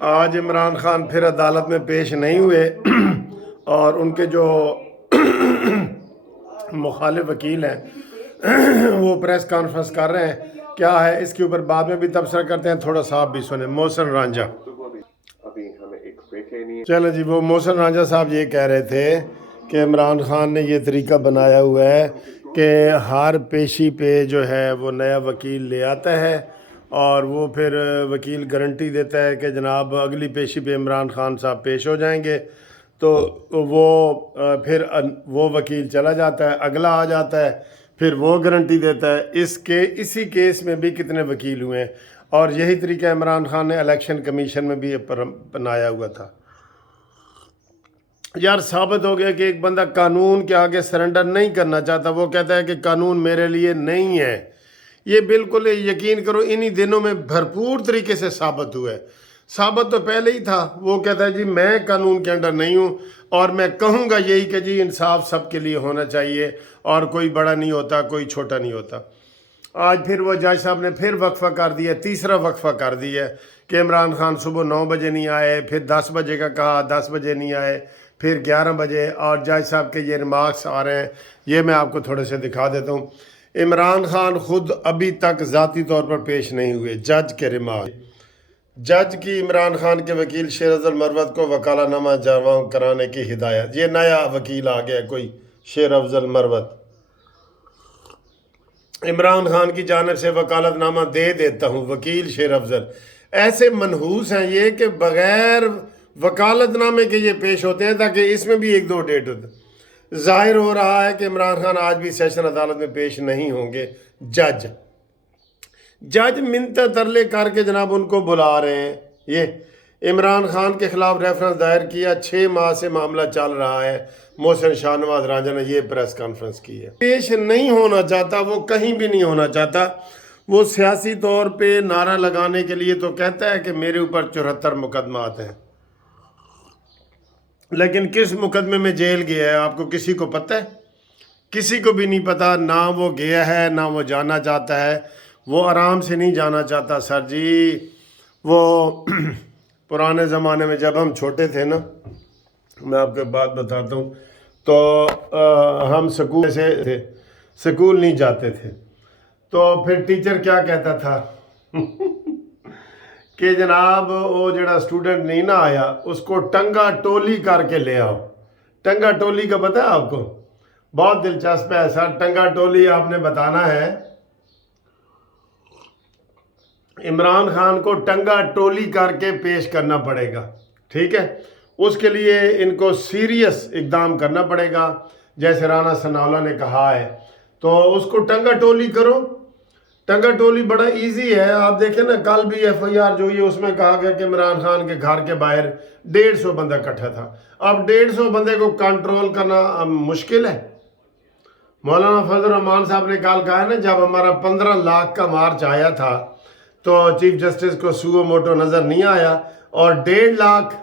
آج عمران خان پھر عدالت میں پیش نہیں ہوئے اور ان کے جو مخالف وکیل ہیں وہ پریس کانفرنس کر رہے ہیں. کیا ہے اس کے اوپر بعد میں بھی تبصرہ کرتے ہیں. تھوڑا سا آپ بھی سنیں. محسن رانجھا. چلیں جی. وہ محسن رانجھا صاحب یہ کہہ رہے تھے کہ عمران خان نے یہ طریقہ بنایا ہوا ہے کہ ہر پیشی پہ جو ہے وہ نیا وکیل لے آتا ہے اور وہ پھر وکیل گارنٹی دیتا ہے کہ جناب اگلی پیشی پہ عمران خان صاحب پیش ہو جائیں گے. تو وہ پھر وہ وکیل چلا جاتا ہے, اگلا آ جاتا ہے, پھر وہ گارنٹی دیتا ہے. اسی کیس میں بھی کتنے وکیل ہوئے ہیں اور یہی طریقہ عمران خان نے الیکشن کمیشن میں بھی اپنایا ہوا تھا. یار ثابت ہو گیا کہ ایک بندہ قانون کے آگے سرنڈر نہیں کرنا چاہتا. وہ کہتا ہے کہ قانون میرے لیے نہیں ہے. یہ بالکل یقین کرو انہی دنوں میں بھرپور طریقے سے ثابت ہوا ہے. ثابت تو پہلے ہی تھا. وہ کہتا ہے جی میں قانون کے انڈر نہیں ہوں اور میں کہوں گا یہی کہ جی انصاف سب کے لیے ہونا چاہیے اور کوئی بڑا نہیں ہوتا کوئی چھوٹا نہیں ہوتا. آج پھر وہ جج صاحب نے پھر وقفہ کر دیا, تیسرا وقفہ کر دیا کہ عمران خان صبح 9 بجے نہیں آئے, پھر 10 بجے کا کہا, 10 بجے نہیں آئے, پھر 11 بجے. اور جج صاحب کے یہ ریمارکس آ رہے ہیں, یہ میں آپ کو تھوڑے سے دکھا دیتا ہوں. عمران خان خود ابھی تک ذاتی طور پر پیش نہیں ہوئے. جج کے ریمارک. جج کی عمران خان کے وکیل شیر افضل مروت کو وکالہ نامہ جمع کرانے کی ہدایت. یہ نیا وکیل آ گیا کوئی, شیر افضل مروت. عمران خان کی جانب سے وکالت نامہ دے دیتا ہوں. وکیل شیر افضل. ایسے منحوس ہیں یہ کہ بغیر وکالت نامے کے یہ پیش ہوتے ہیں تاکہ اس میں بھی 1-2 ڈیٹ ہوتے. ظاہر ہو رہا ہے کہ عمران خان آج بھی سیشن عدالت میں پیش نہیں ہوں گے. جج منتیں ترلے کر کے جناب ان کو بلا رہے ہیں. یہ عمران خان کے خلاف ریفرنس دائر کیا, 6 ماہ سے معاملہ چل رہا ہے. محسن شاہ نواز رانجھا نے یہ پریس کانفرنس کی ہے. پیش نہیں ہونا چاہتا, وہ کہیں بھی نہیں ہونا چاہتا. وہ سیاسی طور پہ نعرہ لگانے کے لیے تو کہتا ہے کہ میرے اوپر 74 مقدمات ہیں, لیکن کس مقدمے میں جیل گیا ہے آپ کو کسی کو پتہ ہے؟ کسی کو بھی نہیں پتا. نہ وہ گیا ہے نہ وہ جانا چاہتا ہے. وہ آرام سے نہیں جانا چاہتا سر جی. وہ پرانے زمانے میں جب ہم چھوٹے تھے نا, میں آپ کو بات بتاتا ہوں, تو ہم سکول سے تھے, سکول نہیں جاتے تھے. تو پھر ٹیچر کیا کہتا تھا کہ جناب وہ جڑا اسٹوڈنٹ نہیں نہ آیا اس کو ٹنگا ٹولی کر کے لے آؤ. ٹنگا ٹولی کا پتہ ہے آپ کو؟ بہت دلچسپ ہے سر. ٹنگا ٹولی آپ نے بتانا ہے. عمران خان کو ٹنگا ٹولی کر کے پیش کرنا پڑے گا, ٹھیک ہے. اس کے لیے ان کو سیریس اقدام کرنا پڑے گا, جیسے رانا ثناءاللہ نے کہا ہے. تو اس کو ٹنگا ٹولی کرو. ٹنگا ٹولی بڑا ایزی ہے. آپ دیکھیں نا کل بھی FIR جو یہ اس میں کہا گیا کہ عمران خان کے گھر کے باہر 150 بندہ اکٹھا تھا. اب 150 بندے کو کنٹرول کرنا مشکل ہے. مولانا فضل الرحمان صاحب نے کل کہا ہے نا, جب ہمارا 15 لاکھ کا مارچ آیا تھا تو چیف جسٹس کو سو موٹو نظر نہیں آیا, اور 1.5 لاکھ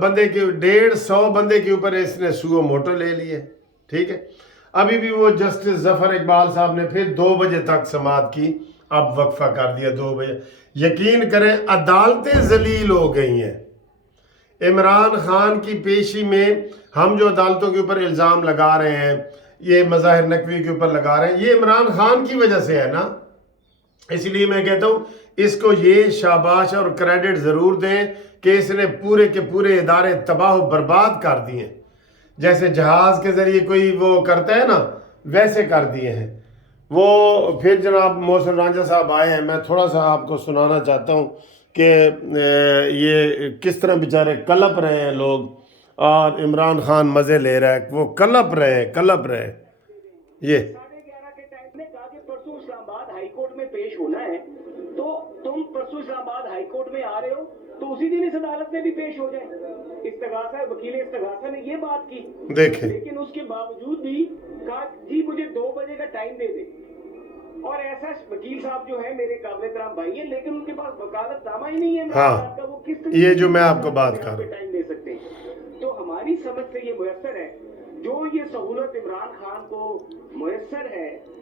بندے کے 150 بندے کے اوپر اس نے سو موٹو لے لیے, ٹھیک ہے. ابھی بھی وہ جسٹس ظفر اقبال صاحب نے پھر 2 بجے تک سماعت کی. اب وقفہ کر دیا 2 بجے. یقین کریں عدالتیں ذلیل ہو گئی ہیں. عمران خان کی پیشی میں ہم جو عدالتوں کے اوپر الزام لگا رہے ہیں, یہ مظاہر نقوی کے اوپر لگا رہے ہیں, یہ عمران خان کی وجہ سے ہے نا. اس لیے میں کہتا ہوں اس کو یہ شاباش اور کریڈٹ ضرور دیں کہ اس نے پورے کے پورے ادارے تباہ و برباد کر دیے. جیسے جہاز کے ذریعے کوئی وہ کرتا ہے نا, ویسے کر دیے ہیں. وہ پھر جناب محسن رانجھا صاحب آئے ہیں. میں تھوڑا سا آپ کو سنانا چاہتا ہوں کہ یہ کس طرح بیچارے کلپ رہے ہیں لوگ, اور عمران خان مزے لے رہا ہے. وہ کلپ رہے ہیں. یہ 11:30 کے ٹائم نے کہا کہ پرسوں اسلام آباد ہائی کورٹ میں پیش ہونا ہے, تو تم پرسوں اسلام آباد ہائی کورٹ میں آ رہے ہو تو اسی دن اس عدالت میں بھی پیش ہو جائیں. استغاثہ وکیل استغاثہ نے یہ بات کی, دیکھیں, لیکن اس کے باوجود بھی کہا جی مجھے 2 بجے کا ٹائم دے دیں. اور ایسا وکیل صاحب جو ہے میرے قابل احترام بھائی ہیں, لیکن ان کے پاس وکالت نامہ ہی نہیں ہے. ہاں, وہ کس یہ جو میں آپ کو بات کر رہا ہوں, ٹائم دے سکتے ہیں. تو ہماری سمجھ سے یہ میسر ہے جو یہ سہولت عمران خان کو میسر ہے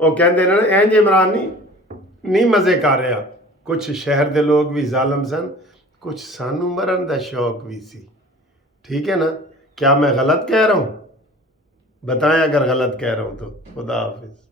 ਉਹ ਕਹਿੰਦੇ ਨੇ ਨਾ ਇੰਜ ਇਮਰਾਨ ਨਹੀਂ ਮਜ਼ੇ ਕਰ ਰਿਹਾ, ਕੁਛ ਸ਼ਹਿਰ ਦੇ ਲੋਕ ਵੀ ਜ਼ਾਲਮ ਸਨ, ਕੁਛ ਸਾਨੂੰ ਮਰਨ ਦਾ ਸ਼ੌਕ ਵੀ ਸੀ, ٹھیک ہے نا؟ کیا میں غلط کہہ رہا ہوں؟ بتائیں اگر غلط کہہ رہا ہوں تو. خدا حافظ.